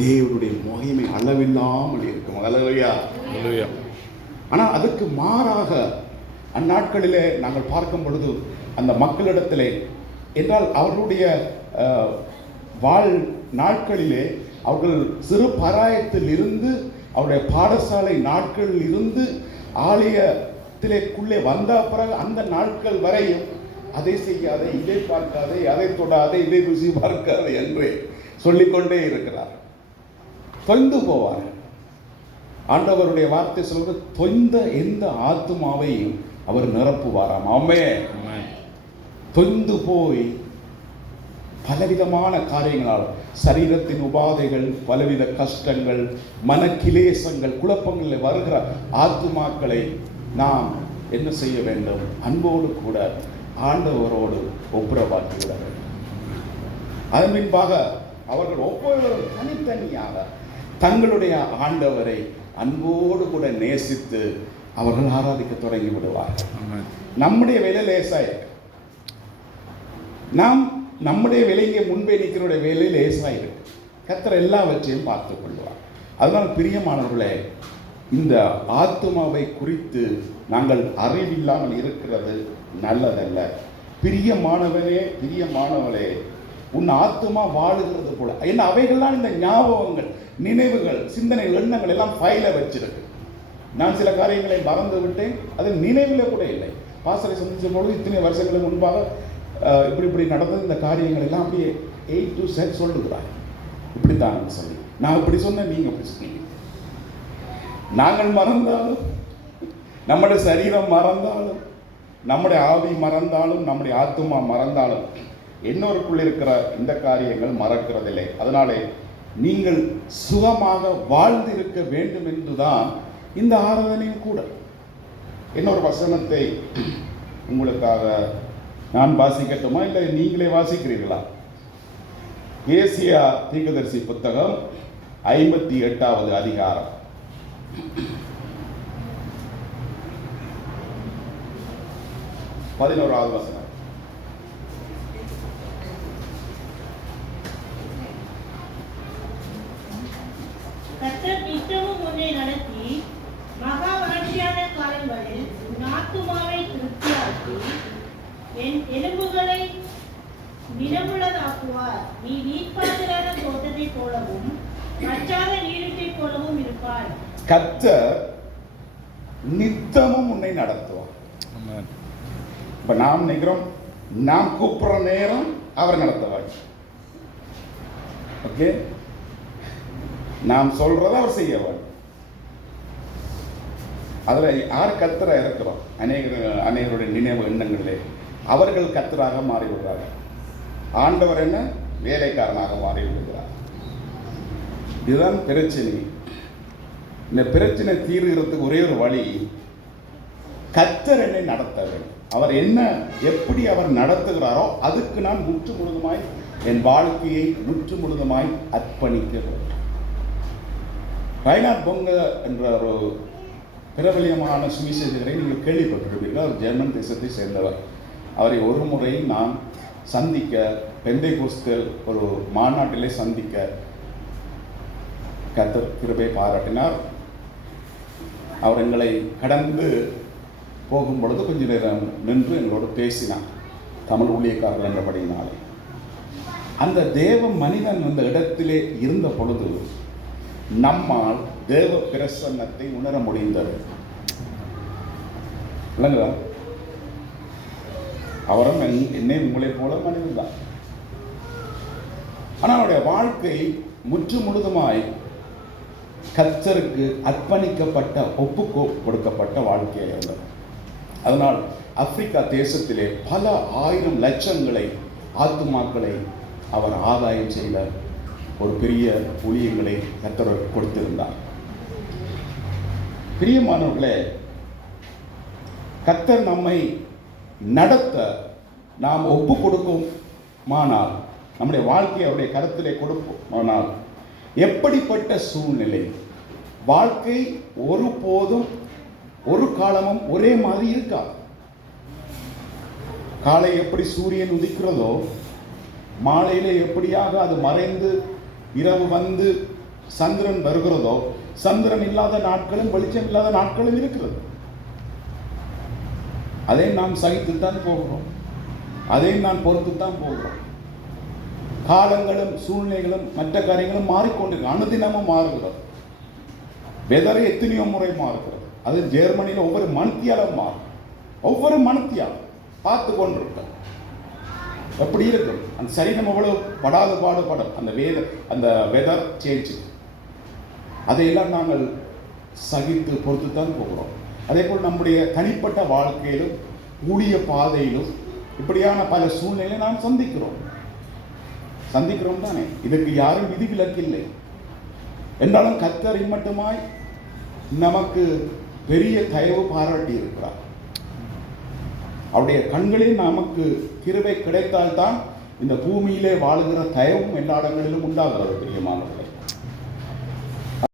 தேவனுடைய மகிமை அளவில்லாமல் இருக்கும். அல்லேலூயா. ஆனால் அதுக்கு மாறாக அந்நாட்களிலே நாங்கள் பார்க்கும் பொழுது அந்த மக்களிடத்திலே என்றால் அவர்களுடைய வாழ் நாட்களிலே அவர்கள் சிறு பராயத்தில் இருந்து அவருடைய பாடசாலை நாட்களில் இருந்து ஆலயத்திலேக்குள்ளே வந்த பிறகு அந்த நாட்கள் வரையும் அதை செய்யாதே, இதை பார்க்காதே, அதை தொடாதே, இதை ருசி பார்க்காதே என்று சொல்லிக்கொண்டே இருக்கிறார். தொய்ந்து போவார்கள். ஆண்டவருடைய வார்த்தை சொல்வது, தொய்ந்த எந்த ஆத்துமாவையும் அவர் நிரப்புவாராம். ஆமென். தொய்ந்து போய் பலவிதமான காரியங்களால் சரீரத்தின் உபாதைகள், பலவித கஷ்டங்கள், மனக்கிலேசங்கள், குழப்பங்களில் வருகிற ஆத்துமாக்களை நாம் என்ன செய்ய வேண்டும்? அன்போடு கூட ஆண்டவரோடு ஒப்புரவாக்கிவிட வேண்டும். அதன் பின்பாக அவர்கள் ஒவ்வொருவரும் தனித்தனியாக தங்களுடைய ஆண்டவரை அன்போடு கூட நேசித்து அவர்கள் ஆராதிக்க தொடங்கி விடுவார்கள். நம்முடைய வேலை லேசாயிருக்கு. நாம் நம்முடைய வேலைக்கு முன்பே நிற்கிறோடைய வேலை லேசாயிருக்கு. கர்த்தர் எல்லாவற்றையும் பார்த்து கொள்வார். அதனால் பிரியமானவர்களே, இந்த ஆத்துமாவை குறித்து நாங்கள் அறிவில்லாமல் இருக்கிறது நல்லதல்ல. பிரியமானவனே, பிரியமானவளே, உன் ஆத்துமா வாழுகிறது போல. என்ன அவைகள்லாம் இந்த ஞாபகங்கள், நினைவுகள், சிந்தனைகள், எண்ணங்கள் எல்லாம் ஃபைல வச்சிருக்கு. நான் சில காரியங்களை மறந்து விட்டேன், அது நினைவில் கூட இல்லை. பாஸ்டரை சந்திச்ச பொழுது இத்தனை வருஷங்களுக்கு முன்பாக இப்படி நடந்தது, இந்த காரியங்கள் எல்லாம் அப்படியே A to Z சொல்லுகிறார். இப்படித்தான் சொல்லி நான் இப்படி சொன்னேன், நீங்க அப்படி சொன்னீங்க. நாங்கள் மறந்தாலும், நம்முடைய சரீரம் மறந்தாலும், நம்முடைய ஆவி மறந்தாலும், நம்முடைய ஆத்துமா மறந்தாலும், என்னோருக்குள் இருக்கிற இந்த காரியங்கள் மறக்கிறதில்லை. அதனாலே நீங்கள் சுகமாக வாழ்ந்திருக்க வேண்டும் என்றுதான் இந்த ஆராதனையும் கூட. இன்னொரு வசனத்தை உங்களுக்காக நான் வாசிக்கட்டுமா, இல்லை நீங்களே வாசிக்கிறீர்களா? ஏசியா தீர்க்கதரிசி புத்தகம் 58வது அதிகாரம் 11வது வசனம். கர்த்தர் நித்தமும் உன்னை நடத்தி மகா வறட்சியான காலங்களில் உன் ஆத்துமாவை திருப்தியாக்கி என் எலும்புகளை நிலமுள்ளதாக்குவார். நீ நீர்ப்பாய்ச்சலான தோட்டத்தை போலவும் வற்றாத நீரூற்றை போலவும் இருப்பாய். கர்த்தர் நித்தமும் உன்னை நடத்துவார். இப்ப நாம் நினைக்கிறோம், நாம் கூப்பிடுற நேரம் அவர் நடத்துவார். ஓகே, நாம் சொல்றத அவர் செய்யவார். அதுல யார் கர்த்தரா இருக்கிறோம்? அநேகருடைய நினைவு எண்ணங்களிலே அவர்கள் கர்த்தராக மாறிவிடுறார்கள். ஆண்டவர் என்ன வேலைக்காரனாக மாறிவிடுகிறார். இதுதான் பிரச்சனை. இந்த பிரச்சனை தீர்கிறதுக்கு ஒரே ஒரு வழி, கர்த்தர் என்னை நடத்த வேண்டும். அவர் என்ன எப்படி அவர் நடத்துகிறாரோ அதுக்கு நான் முற்று முழுதுமாய் என் வாழ்க்கையை முற்று முழுதுமாய் அர்ப்பணிக்க வேண்டும். ரைனார்ட் பொங்க என்ற ஒரு பிரபலியமான சுவிசேஷகரை நீங்கள் கேள்விப்பட்டிருப்பீர்கள். அவர் ஜெர்மன் தேசத்தை சேர்ந்தவர். அவரை ஒரு முறை நான் சந்திக்க, பெந்தைகோஸ்தல் ஒரு மாநாட்டிலே சந்திக்க கர்த்தர் கிருபை பாராட்டினார். அவர் எங்களை கடந்து போகும் பொழுது கொஞ்ச நேரம் நின்று எங்களோடு பேசினார். தமிழ் ஊழியக்காரர்கள் என்றபடினாலே அந்த தேவ மனிதன் அந்த இடத்திலே இருந்த பொழுது நம்மால் தேவ பிரசன்னத்தை உணர முடிந்தது. இல்லைங்களா? அவரும் என்னை உங்களை போல மனிதன் தான். ஆனால் அவருடைய வாழ்க்கை முற்று முழுதுமாய் கர்த்தருக்கு அர்ப்பணிக்கப்பட்ட, ஒப்பு கொடுக்கப்பட்ட வாழ்க்கையாக இருந்தது. அதனால் ஆப்பிரிக்கா தேசத்திலே பல ஆயிரம் லட்சங்களை, ஆத்துமாக்களை அவர் ஆதாயம் செய்த ஒரு பெரிய ஊழியங்களை கர்த்தர் கொடுத்திருந்தார். பிரியமானவர்களே, கர்த்தர் நம்மை நடத்த நாம் ஒப்பு கொடுக்குமானால், நம்முடைய வாழ்க்கையை அவருடைய கருத்திலே கொடுப்போமானால், எப்படிப்பட்ட சூழ்நிலை, வாழ்க்கை ஒருபோதும் ஒரு காலமும் ஒரே மாதிரி இருக்காது. காலை எப்படி சூரியன் உதிக்கிறதோ, மாலையிலே எப்படியாக அது மறைந்து இரவு வந்து சந்திரன் வருகிறதோ, சந்திரன் இல்லாத நாட்களும் வெளிச்சம் இல்லாத நாட்களும் இருக்கிறது. அதை நாம் சகித்துத்தான் போகிறோம், அதை நான் பொறுத்துத்தான் போகிறோம். காலங்களும் சூழ்நிலைகளும் மற்ற காரியங்களும் மாறிக்கொண்டு அனுதினமும் மாறுகிறது. வெதரை எத்தனையோ முறை மாறுகிறது. அது ஜெர்மனியில் ஒவ்வொரு மணித்தியாலும் மாறும். ஒவ்வொரு மணித்தியாலும் பார்த்து கொண்டிருக்க எப்படி இருக்கும். அந்த சரீரம் எவ்வளவு படாத பாடுபடும் அந்த வெதர் சேஞ்சு. அதையெல்லாம் நாங்கள் சகித்து பொறுத்துத்தான் போகிறோம். அதே போல் நம்முடைய தனிப்பட்ட வாழ்க்கையிலும் ஊழிய பாதையிலும் இப்படியான பல சூழ்நிலையை நாம் சந்திக்கிறோம் தானே. இதற்கு யாரும் விதிவிலக்கு இல்லை. என்றாலும் கர்த்தர் மட்டுமாய் நமக்கு பெரிய தயவு பாராட்டி இருக்கிறார். அவருடைய கண்களில் நமக்கு கிருபை கிடைத்தால்தான் இந்த பூமியிலே வாழுகிற தயவும் எல்லா இடங்களிலும் உண்டாகிறது பிரியமானவர்களே.